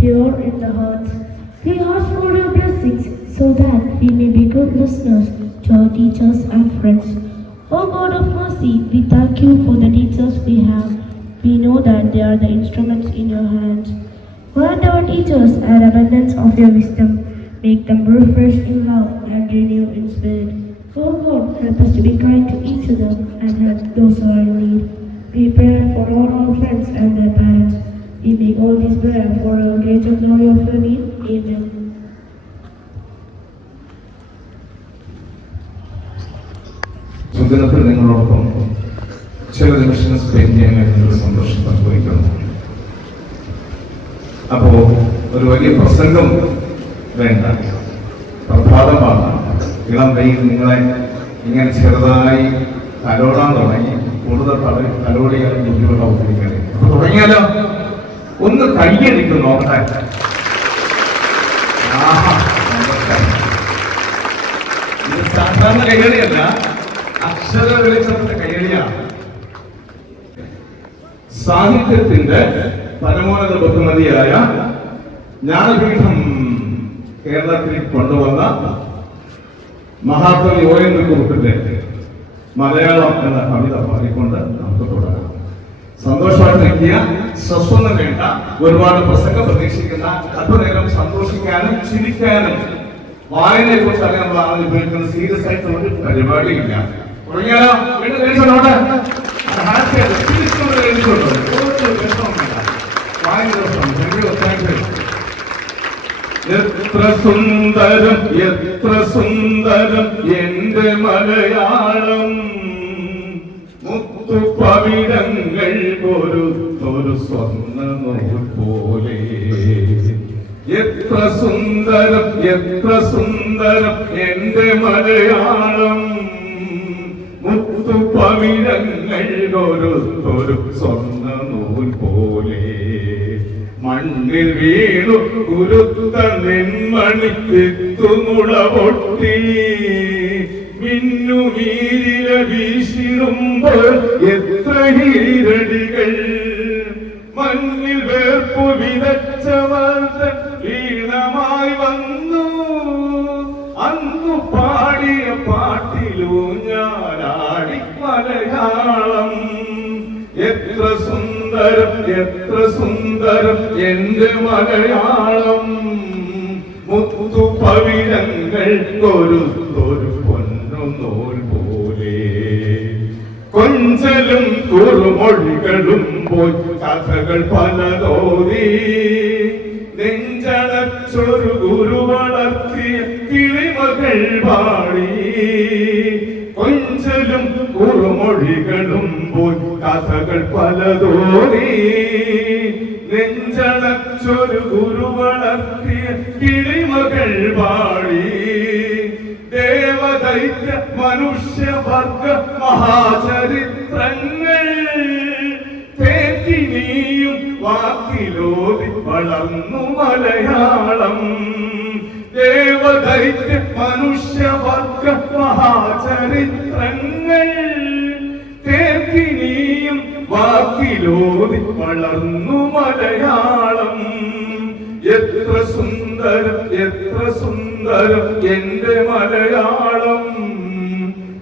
pure in the heart. We ask for your blessings so that we may be good listeners to our teachers and friends. O God of mercy, we thank you for the teachers we have. We know that they are the instruments in your hands. Grant our teachers an abundance of your wisdom. Make them refresh in love and renew in spirit. O God, help us to be kind to each other and help those who are in need. We pray for all our friends and their parents. We make all these prayers for our greater glory of your name. Amen. സുദിനത്തിൽ നിങ്ങളോടൊപ്പം ചില നിമിഷം spend ചെയ്യാനായിട്ടുള്ള സന്തോഷം പങ്കുവയ്ക്കുന്നു. അപ്പോ ഒരു വലിയ പ്രസംഗം വേണ്ട, പ്രഭാതമാണ്. ഇളം വെയിൽ നിങ്ങളെ ഇങ്ങനെ ചെറുതായി തലോടാൻ തുടങ്ങി. കൂടുതൽ തലോടിയാൽ ബുദ്ധിമുട്ടാവുന്നിരിക്കണേ. അപ്പൊ തുടങ്ങിയാലോ? ഒന്ന് കയ്യടിക്കും നോക്കാൻ. ഇത് സാധാരണ കയ്യടിയല്ല, അക്ഷര വെളിച്ചത്തിന്റെ കയ്യടിയാണ്. സാഹിത്യത്തിന്റെ പരമോന്നത ബഹുമതിയായ ജ്ഞാനപീഠം കേരളത്തിൽ കൊണ്ടുവന്ന മഹാകവി ON കുറുപ്പിന്റെ മലയാളം എന്ന കവിത പാടിക്കൊണ്ട് നമുക്ക് തുടങ്ങാം. സന്തോഷമായിട്ടിരിക്കുക, സ്വസ്ഥൊന്നും വേണ്ട. ഒരുപാട് പ്രസംഗം പ്രതീക്ഷിക്കുന്ന, അല്പനേരം സന്തോഷിക്കാനും ചിരിക്കാനും വായനയെ കുറിച്ച് അറിയാൻ ഉപയോഗിക്കുന്ന സീരിയസ് ആയിട്ടുള്ള ഒരു പരിപാടിയില്ല. തുടങ്ങിയാലോ? വീണ്ടും എഴുതിച്ചോട്ടെ. എത്ര സുന്ദരം എത്ര സുന്ദരം എന്റെ മലയാളം, മുത്തുപവിടങ്ങൾ ഒരു സ്വർണ്ണ നൂൽ പോലെ. എത്ര സുന്ദരം എത്ര സുന്ദരം എന്റെ മലയാളം, മുത്തുപവിടങ്ങൾ ഒരു സ്വർണ്ണ നൂൽ പോലെ. മണ്ണിൽ വീണു കുരുത്ത നെന്മണിക്കെത്തുമുള പൊട്ടി, മിന്നുമീരില വീശിടുമ്പോൾ എത്ര ഹീരടികൾ. മണ്ണിൽ വേർപ്പു വിതച്ചവർ വീണമായി വന്നു, അന്നു പാടിയ പാട്ടിലൂഞ്ഞാലാടി മലയാളം. എത്ര സുന്ദരം എത്ര സുന്ദരം എന്റെ മലയാളം, മുത്തുപവിഴങ്ങൾക്കൊരു പൊന്നു നൂൽ പോലെ. കൊഞ്ചലും കുറുമൊഴികളും പോയി കഥകൾ പലതോതി, നെഞ്ചടച്ചൊരു ഗുരു വളർത്തിയ കിളിമകൾ പാടി. കൊഞ്ചലും കുറുമൊഴികളും പോയി കഥകൾ പലതോതി, നെഞ്ചടച്ചൊരു ഗുരു വളർത്തിയ കിളിമകൾ പാടി. ദേവദൈത്യ മനുഷ്യവർഗ മഹാചരിത്രങ്ങൾ തേക്കിനിയും വാക്കിലോതി വളർന്നു മലയാളം. ദേവദൈത്യ മനുഷ്യവർഗ മഹാചരിത്രങ്ങൾ തേക്കിനിയും വാക്കിലോതി വളർന്നു മലയാളം. എത്ര സുന്ദരം എത്ര സുന്ദരം എന്റെ മലയാളം,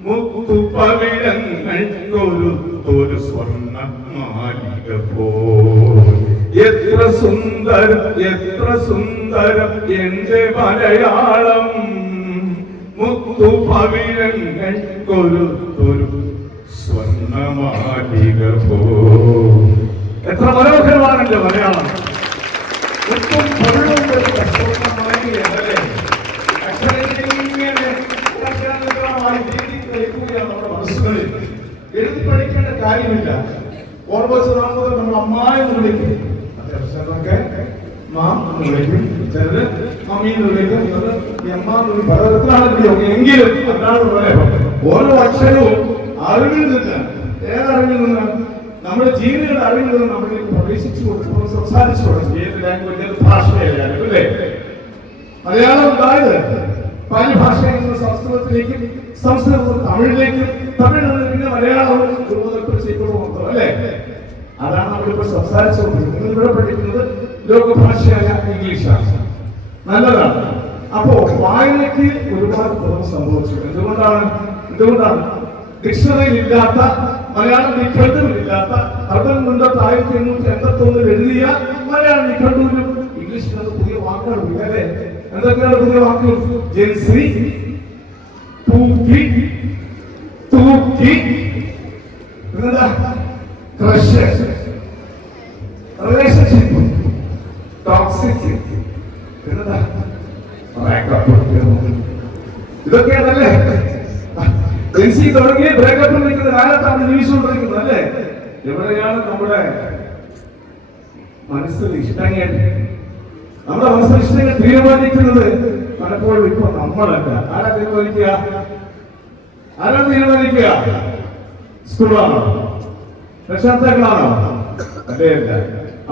മുത്തുപവിഴങ്ങൾക്കൊരു സ്വർണ്ണ മാലിക പോൽ. എത്ര സുന്ദരം എത്ര സുന്ദരം എന്റെ മലയാളം, മുത്തുപവിഴങ്ങൾക്കൊരു സ്വർണ്ണ മാലിക പോൽ. എത്ര മനോഹരമാണ് എന്റെ മലയാളം. ഒട്ടും പൊരുളും എഴുതി പഠിക്കേണ്ട കാര്യമില്ല. ഓർമ്മ മുതൽ നമ്മൾ അമ്മായി എന്ന് വിളിക്കും, അത്യാവശ്യമൊക്കെ മാം എന്ന് വിളിക്കും, ചിലര് മമ്മി എന്ന് വിളിക്കും, പലതരത്തിലാണ് എങ്കിലും അതാണ് പറയാം. ഓരോ അക്ഷരവും അറിവിൽ നിന്ന്, ഏതറിവിൽ നിന്ന്? നമ്മുടെ ജീവിതയുടെ അറിവിൽ നിന്ന് നമ്മളിലേക്ക് പ്രവേശിച്ചു കൊടുക്കും, സംസാരിച്ചു കൊടുക്കും. ഏത് ലാംഗ്വേജ്, ഏത് ഭാഷയിലായാലും അല്ലേ? മലയാളം ഉണ്ടായത് പാലി ഭാഷയിൽ നിന്ന് സംസ്കൃതത്തിലേക്കും, സംസ്കൃതത്തിൽ തമിഴിലേക്കും, തമിഴിൽ നിന്ന് പിന്നെ മലയാളവും രൂപകൽപ്പന ചെയ്യപ്പെടുമോ അല്ലേ? അതാണ് നമ്മളിപ്പോൾ സംസാരിച്ചുകൊണ്ടിരിക്കുന്നത്. നിങ്ങൾ ഇവിടെ പഠിക്കുന്നത് ലോകഭാഷയായ ഇംഗ്ലീഷാണ്. നല്ലതാണ്. അപ്പോ വായനയ്ക്ക് ഒരുപാട് കുറവ് സംഭവിച്ചു. എന്തുകൊണ്ടാണ് ഡിക്ഷണറിയിൽ ഇല്ലാത്ത, മലയാളം നിഘണ്ടുവിലില്ലാത്ത, അർബൻ മുണ്ടത്ത് 1881 എഴുതിയ മലയാളം നിഘണ്ടുവിലും ഇംഗ്ലീഷിനകത്ത് പുതിയ വാക്കുകൾ അല്ലേ? എന്തൊക്കെയാണ് പുതിയ വാക്കുകൾ? ജെൻസി, തൂക്കി, ക്രഷ്, റിലേഷൻഷിപ്പ്, ടോക്സിക്, ഇതൊക്കെയാണല്ലേ ജെൻസി തുടങ്ങി ബ്രേക്കപ്പിൽ നിൽക്കുന്ന കാലത്താണ് ജീവിച്ചുകൊണ്ടിരിക്കുന്നത് അല്ലേ? എവിടെയാണ് നമ്മുടെ മനസ്സിൽ ഇഷ്ടങ്ങൾ, നമ്മുടെ മനസ്സിൽ ഇഷ്ടങ്ങൾ തീരുമാനിക്കുന്നത്? പലപ്പോഴും ഇപ്പൊ നമ്മളല്ല. ആരാ തീരുമാനിക്കുക? സ്കൂളാണോ? രക്ഷാകർത്താക്കളാണോ? അല്ലേ? അല്ല.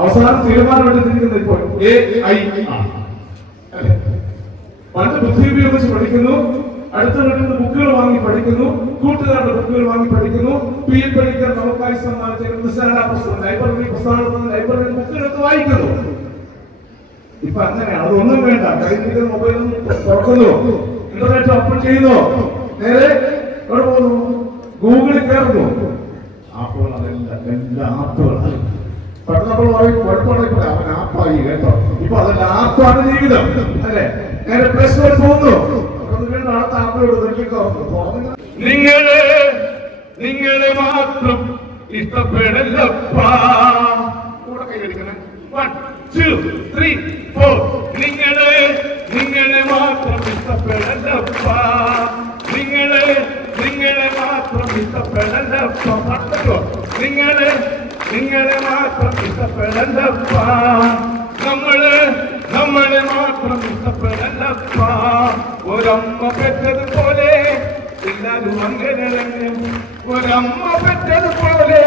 അവസാനം തീരുമാനമെടുത്തിരിക്കുന്നത് ഇപ്പോൾ AI ആണ്. പണ്ട് ബുദ്ധി ഉപയോഗിച്ച് പഠിക്കുന്നു, അടുത്ത വീട്ടിൽ ബുക്കുകൾ വാങ്ങി പഠിക്കുന്നു, കൂട്ടുകാരുടെ ബുക്കുകൾ വാങ്ങി പഠിക്കുന്നു. PL പണിക്കർ നമുക്കായി സമ്മാനിച്ച ലൈബ്രറി പുസ്തകത്തിൽ ലൈബ്രറി ബുക്കുകളൊക്കെ വായിക്കുന്നു. ഇപ്പൊ അങ്ങനെയാണ്. അതൊന്നും വേണ്ട. കയ്യിൽ മൊബൈലും തുറക്കുന്നു, ഇന്റർനെറ്റ് ഓപ്പൺ ചെയ്യുന്നു, നേരെ എവിടെ പോകുന്നു? ഗൂഗിളിൽ കയറുന്നു. അപ്പോൾ എല്ലാ ആപ്പുകളാണ്. പെട്ടെന്ന് നമ്മൾ പറയും കുഴപ്പമുണ്ടെങ്കിൽ അവൻ ആപ്പായി കേട്ടോ. ഇപ്പൊ അതെല്ലാം ആപ്പാണ് ജീവിതം അല്ലെ? നേരെ പ്ലേ സ്റ്റോറിൽ പോകുന്നു. അടുത്ത ആപ്പിലോട് നിങ്ങളെ മാത്രം ഇഷ്ടപ്പെടല്ലപ്പാ. കൂടെ കൈയടിക്കണം. 1 2 3 4. നിങ്ങളെ മാത്രം ഇഷ്ടപ്പെടല്ലപ്പാ. നിങ്ങളെ മാത്രം ഇഷ്ടപ്പെടല്ലപ്പാ. നിങ്ങളെ മാത്രം ഇഷ്ടപ്പെടല്ലപ്പാ. നമ്മളെ മാത്രം ഇഷ്ടപ്പെടല്ലപ്പാ. ഒരമ്മ പെറ്റതുപോലെ എല്ലാരും അങ്ങനെ തന്നെ. ഒരമ്മ പെറ്റതുപോലെ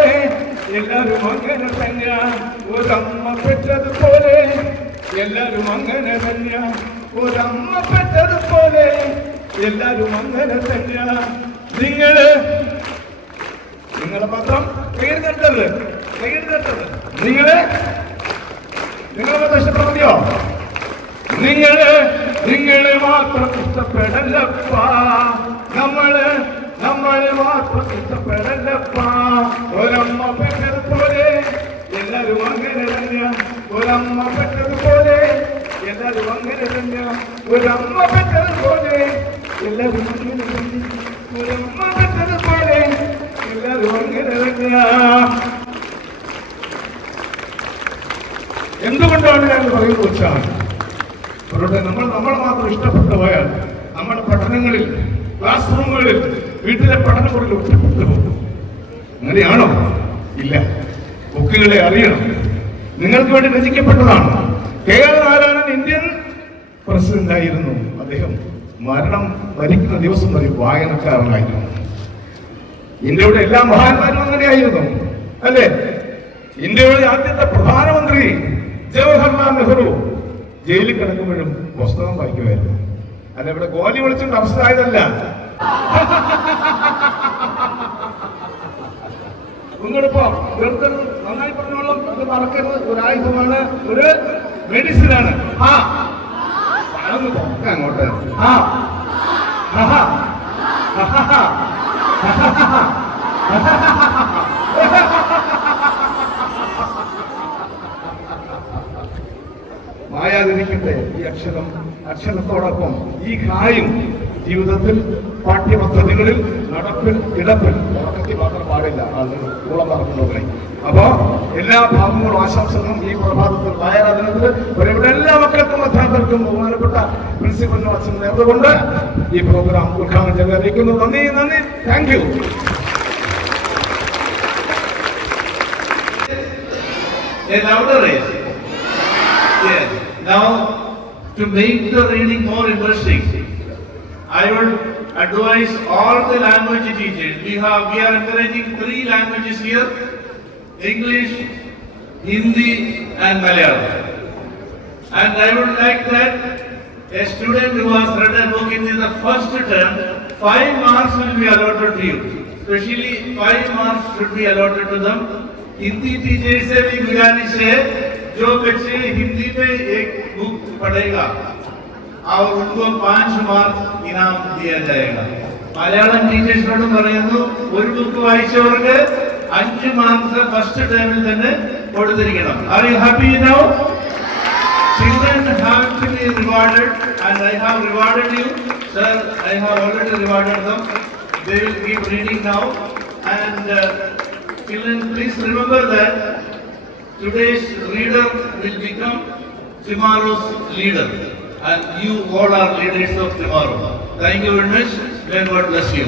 എല്ലാരും അങ്ങനെ തന്നെ. ഒരമ്മ പെറ്റതുപോലെ എല്ലാരും അങ്ങനെ തന്നെ. ഒരമ്മ പെറ്റതുപോലെ എല്ലാരും അങ്ങനെ തന്നെ. നിങ്ങളെ മാത്രം കൈയെടുത്തത് നിങ്ങളെ മാത്രം ഇഷ്ടപ്പെടുമോ? നിങ്ങളെ മാത്രം ഇഷ്ടപ്പെടല്ലപ്പാ. നമ്മളെ മാത്രം ഇഷ്ടപ്പെടല്ലപ്പാ. ഒരമ്മ പെറ്റതുപോലെ എല്ലാരും അങ്ങനെ തന്നെ. ഒരമ്മ പെറ്റതുപോലെ എല്ലാരും അങ്ങനെ തന്നെ. ഒരമ്മ പെറ്റതുപോലെ എല്ലാരും അങ്ങനെ തന്നെ. ഒരമ്മ പെറ്റതുപോലെ എല്ലാരും അങ്ങനെ തന്നെ. എന്തുകൊണ്ടാണ് ഞാൻ പറയുന്നത് വെച്ചാൽ, നമ്മൾ മാത്രം ഇഷ്ടപ്പെട്ടു പോയാൽ നമ്മുടെ പഠനങ്ങളിൽ, ക്ലാസ് റൂമുകളിൽ, വീട്ടിലെ പഠനങ്ങളിൽ ഒറ്റപ്പെട്ടു പോകും. അങ്ങനെയാണോ? ഇല്ല. ബുക്കുകളെ അറിയണം. നിങ്ങൾക്ക് വേണ്ടി രചിക്കപ്പെട്ടതാണ്. KR നാരായണൻ ഇന്ത്യൻ പ്രസിഡന്റ് ആയിരുന്നു. അദ്ദേഹം മരിക്കുന്ന ദിവസം വരെ വായനക്കാരനായിരുന്നു. ഇന്ത്യയുടെ എല്ലാ മഹാന്മാരും അങ്ങനെയായിരുന്നു അല്ലേ? ഇന്ത്യയുടെ ആദ്യത്തെ പ്രധാനമന്ത്രി ജവഹർലാൽ നെഹ്റു ജയിലിൽ കിടക്കുമ്പോഴും പുസ്തകം വായിക്കുമായിരുന്നു. അല്ല, ഇവിടെ ഗോലി വിളിച്ചുകൊണ്ട് അവസ്ഥയായതല്ല. നിങ്ങളിപ്പോ നന്നായി പറഞ്ഞോളം, ഇത് മറക്കരുത്. ഒരു ആയുധമാണ്, ഒരു മെഡിസിനാണ്. അങ്ങോട്ട് മായാതിരിക്കട്ടെ. ഈ അക്ഷരത്തോടൊപ്പം ഈ ഹായും ജീവിതത്തിൽ, പാഠ്യപദ്ധതികളിൽ, നടപ്പിൽ, ഇടപ്പിൽ, ഉറക്കത്തിൽ മാത്രം പാടില്ല. അത് കൂളം പറക്കുന്നവരെ. അപ്പോ എല്ലാ ഭാഗങ്ങളും ആശംസകളും ഈ പ്രഭാതത്തിൽ വായനാ ദിനത്തിൽ ഇവിടെ എല്ലാ മക്കൾക്കും അധ്യാപകർക്കും ബഹുമാനപ്പെട്ട പ്രിൻസിപ്പലിനും അച്ഛൻ നേർന്നുകൊണ്ട് ഈ പ്രോഗ്രാം ഉദ്ഘാടനം ചെയ്തിരിക്കുന്നു. നന്ദി. Thank you. Yes. Now, to make the reading more interesting, I will advise all the language teachers. We are encouraging 3 languages here: English, Hindi, and Malayalam. And I would like that a student who has read a book in the first term, 5 marks will be allotted to you. Especially 5 marks should be allotted to them. Hindi teachers से भी गुजारिश है, जो बच्चे हिंदी में एक book पढ़ेगा और उनको 5 मार्क्स इनाम दिया जाएगा. മലയാളം ടീച്ചേഴ്സിനോടും പറയുന്നു, ഒരു ബുക്ക് വായിച്ചവർക്ക് 5 മാർക്സ് ഫസ്റ്റ് ടേമിൽ തന്നെ കൊടുത്തിരിക്കണം. Are you happy now? Children have to be rewarded, and I have rewarded you, sir. I have already rewarded them. They will keep reading now, and children, please remember that today's reader will become tomorrow's leader, and you all are leaders of tomorrow. Thank you very much. May God bless you.